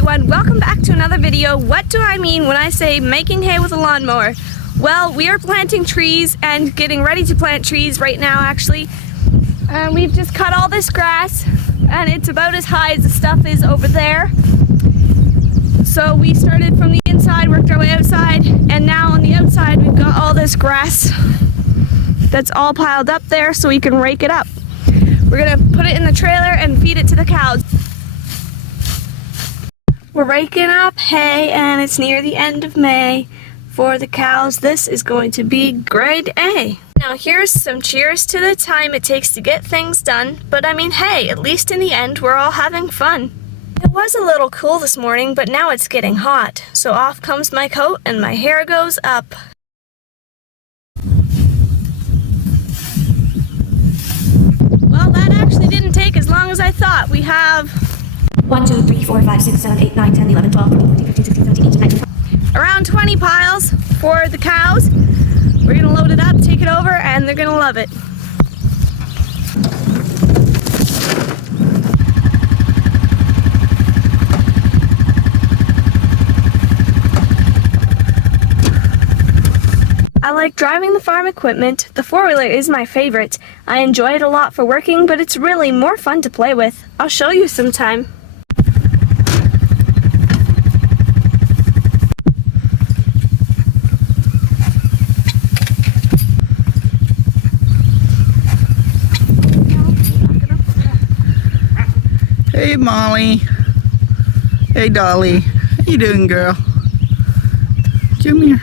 everyone, welcome back to another video. What do I mean when I say making hay with a lawnmower? Well, we are planting trees and getting ready to plant trees right now actually. And we've just cut all this grass and it's about as high as the stuff is over there. So we started from the inside, worked our way outside, and now on the outside we've got all this grass that's all piled up there so we can rake it up. We're gonna put it in the trailer and feed it to the cows. We're raking up hay and it's near the end of May. For the cows, this is going to be grade A. Now here's some cheers to the time it takes to get things done, but I mean, hey, at least in the end we're all having fun. It was a little cool this morning, but now it's getting hot, so off comes my coat and my hair goes up. Well, that actually didn't take as long as I thought. We have 1, 2, 3, 4, 5, 6, 7, 8, 9, 10, 11, 12, 13, 14, 15, 16, 17, 18, 19. around 20 piles for the cows. We're gonna load it up, take it over, and they're gonna love it. I like driving the farm equipment. The four-wheeler is my favorite. I enjoy it a lot for working, but it's really more fun to play with. I'll show you sometime. Hey Molly. Hey Dolly. How you doing, girl? Come here.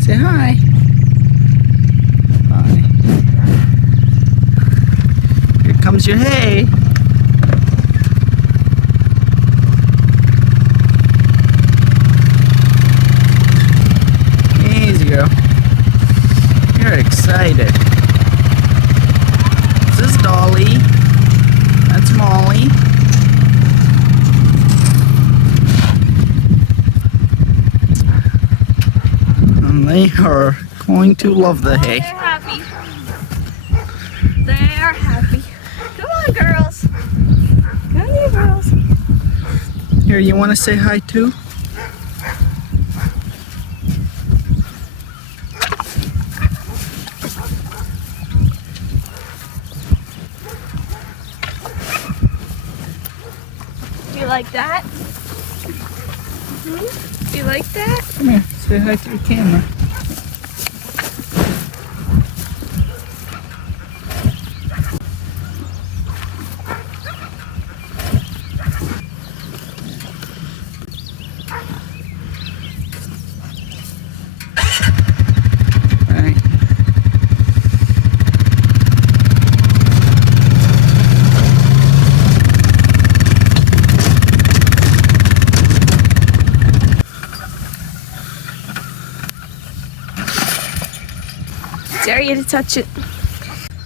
Say hi. Hi. Here comes your hay. Easy, girl. You're excited. This is Dolly. That's Molly. And they are going to love the hay. They're happy. They're happy. Come on, girls. Come here, girls. Here, you want to say hi too? You like that? You like that? Come here, say hi to the camera. Right. Dare you to touch it.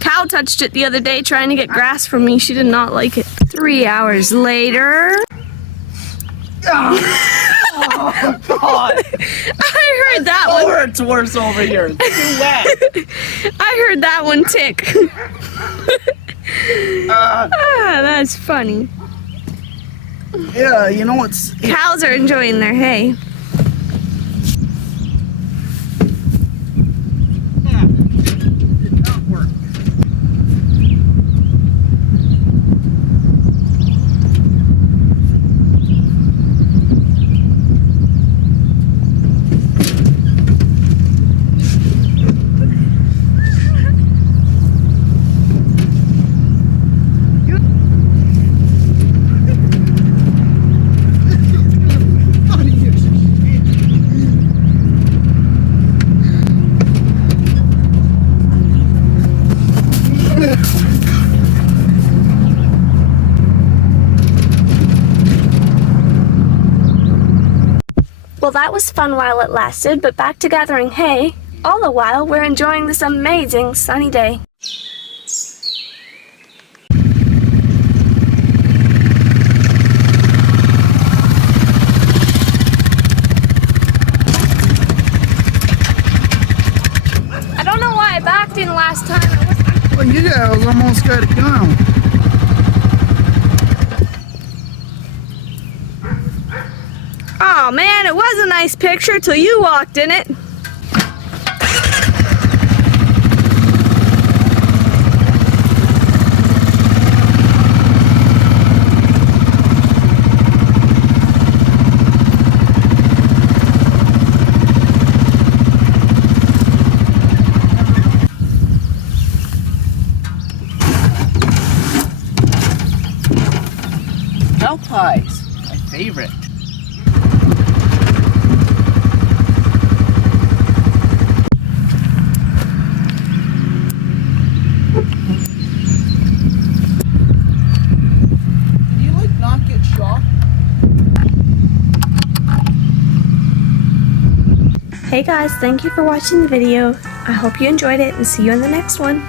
Cow touched it the other day trying to get grass from me. She did not like it. 3 hours later. Oh God! I heard that one. Or it's worse over here. It's too wet. I heard that one tick. That's funny. Yeah, you know what's... Cows are enjoying their hay. Did not work. Well, that was fun while it lasted, but back to gathering hay. All the while, we're enjoying this amazing sunny day. recording the last time. I wasn't. Well, you guys almost got it gone. Oh man, it was a nice picture till you walked in it. Cow pies, my favorite. Did you like not get shot? Hey guys, thank you for watching the video. I hope you enjoyed it and see you in the next one.